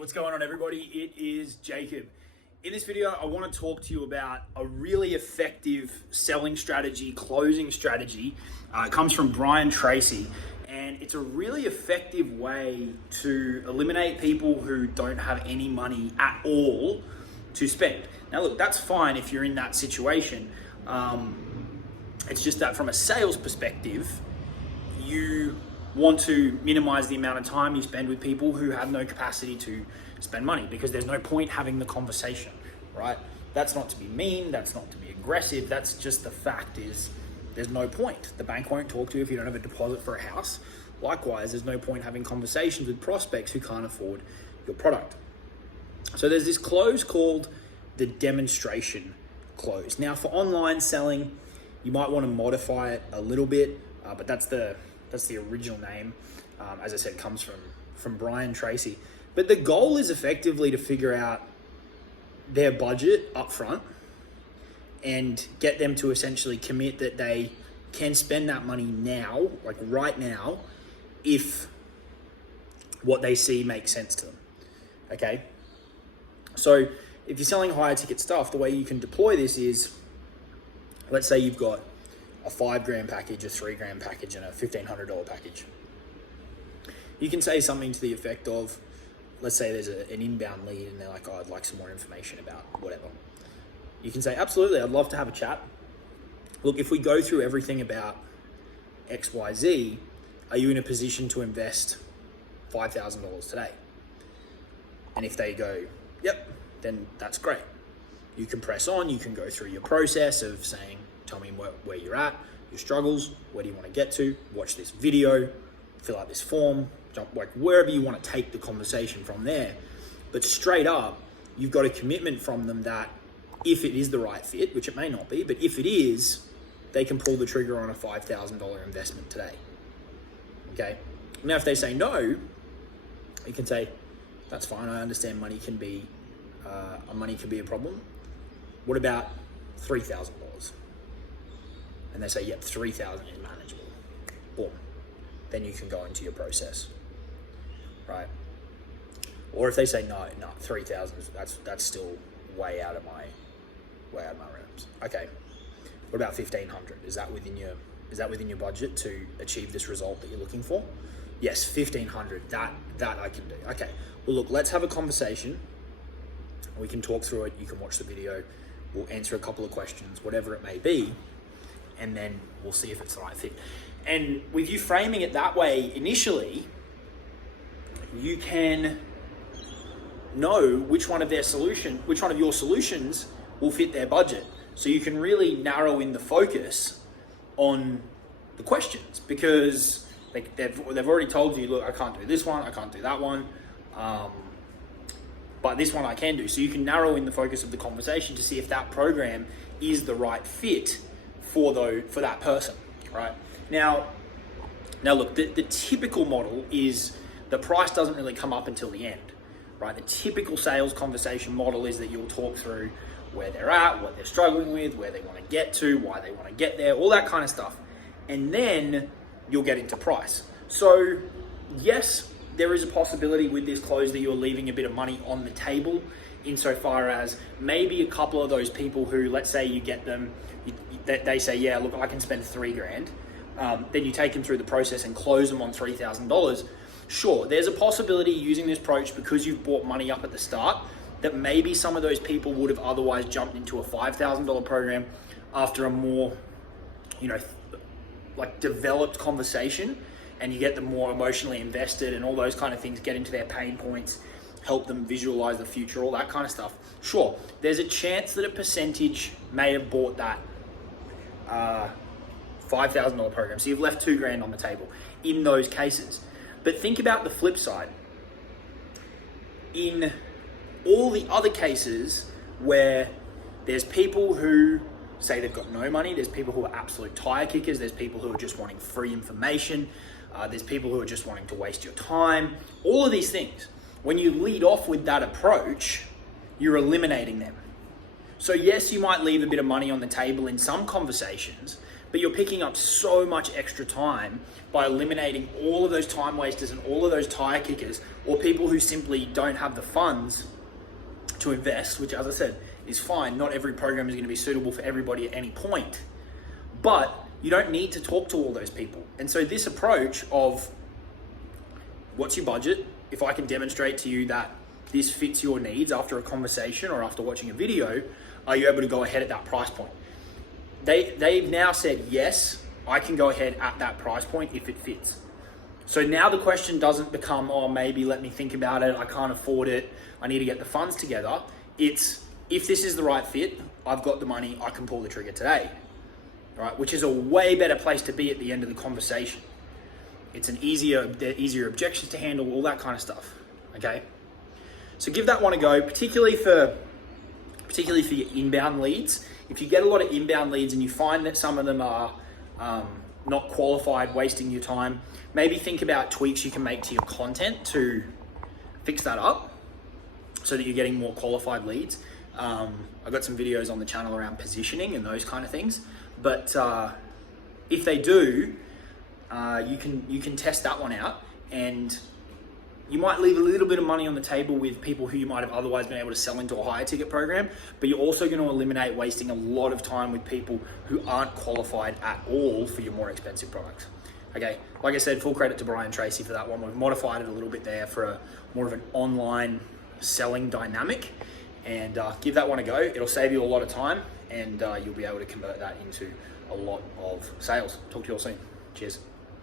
What's going on, everybody? It is Jacob. In this video, I want to talk to you about a really effective selling strategy, closing strategy. It comes from Brian Tracy, and it's a really effective way to eliminate people who don't have any money at all to spend. Now, look, that's fine if you're in that situation. It's just that from a sales perspective, you want to minimize the amount of time you spend with people who have no capacity to spend money, because there's no point having the conversation, right? That's not to be mean, that's not to be aggressive, that's just the fact is there's no point. The bank won't talk to you if you don't have a deposit for a house. Likewise, there's no point having conversations with prospects who can't afford your product. So there's this close called the demonstration close. Now for online selling, you might want to modify it a little bit, but that's the original name. As I said, comes from Brian Tracy. But the goal is effectively to figure out their budget up front and get them to essentially commit that they can spend that money now, like right now, if what they see makes sense to them. Okay? So if you're selling higher ticket stuff, the way you can deploy this is, let's say you've got a $5,000 package, a $3,000 package, and a $1,500 package. You can say something to the effect of, let's say there's an inbound lead and they're like, oh, I'd like some more information about whatever. You can say, absolutely, I'd love to have a chat. Look, if we go through everything about XYZ, are you in a position to invest $5,000 today? And if they go, yep, then that's great. You can press on, you can go through your process of saying, tell me where you're at, your struggles, where do you want to get to, watch this video, fill out this form, jump like wherever you want to take the conversation from there. But straight up, you've got a commitment from them that if it is the right fit, which it may not be, but if it is, they can pull the trigger on a $5,000 investment today. Okay. Now, if they say no, you can say, that's fine. I understand money can be a problem. What about $3,000? And they say, yep, 3,000 is manageable. Boom. Then you can go into your process, right? Or if they say no, 3,000, that's still way out of my realms. Okay. What about 1,500? Is that within your budget to achieve this result that you're looking for? Yes, 1,500. That I can do. Okay. Well, look, let's have a conversation. We can talk through it. You can watch the video. We'll answer a couple of questions, whatever it may be, and then we'll see if it's the right fit. And with you framing it that way initially, you can know which one of your solutions will fit their budget. So you can really narrow in the focus on the questions, because they've already told you, look, I can't do this one, I can't do that one, but this one I can do. So you can narrow in the focus of the conversation to see if that program is the right fit for that person, right? Now look, the typical model is the price doesn't really come up until the end, right? The typical sales conversation model is that you'll talk through where they're at, what they're struggling with, where they want to get to, why they want to get there, all that kind of stuff. And then you'll get into price. So yes, there is a possibility with this close that you're leaving a bit of money on the table, insofar as maybe a couple of those people who, let's say you get them, they say, yeah, look, I can spend $3,000. Then you take them through the process and close them on $3,000. Sure, there's a possibility using this approach, because you've bought money up at the start, that maybe some of those people would have otherwise jumped into a $5,000 program after a more, developed conversation, and you get them more emotionally invested and all those kind of things, get into their pain points, help them visualize the future, all that kind of stuff. Sure, there's a chance that a percentage may have bought that $5,000 program. So you've left $2,000 on the table in those cases. But think about the flip side. In all the other cases where there's people who say they've got no money, there's people who are absolute tire kickers, there's people who are just wanting free information, there's people who are just wanting to waste your time, all of these things. When you lead off with that approach, you're eliminating them. So yes, you might leave a bit of money on the table in some conversations, but you're picking up so much extra time by eliminating all of those time wasters and all of those tire kickers, or people who simply don't have the funds to invest, which, as I said, is fine. Not every program is going to be suitable for everybody at any point, but you don't need to talk to all those people. And so this approach of what's your budget? If I can demonstrate to you that this fits your needs after a conversation or after watching a video, are you able to go ahead at that price point? They've now said, yes, I can go ahead at that price point if it fits. So now the question doesn't become, oh, maybe let me think about it, I can't afford it, I need to get the funds together. It's, if this is the right fit, I've got the money, I can pull the trigger today, right? Which is a way better place to be at the end of the conversation. It's an easier objections to handle, all that kind of stuff, okay? So give that one a go, particularly for your inbound leads. If you get a lot of inbound leads and you find that some of them are not qualified, wasting your time, maybe think about tweaks you can make to your content to fix that up so that you're getting more qualified leads. I've got some videos on the channel around positioning and those kind of things, but if they do, you can test that one out, and you might leave a little bit of money on the table with people who you might have otherwise been able to sell into a higher ticket program, but you're also going to eliminate wasting a lot of time with people who aren't qualified at all for your more expensive products. Okay, like I said, full credit to Brian Tracy for that one. We've modified it a little bit there for more of an online selling dynamic, and give that one a go. It'll save you a lot of time, and you'll be able to convert that into a lot of sales. Talk to you all soon. Cheers.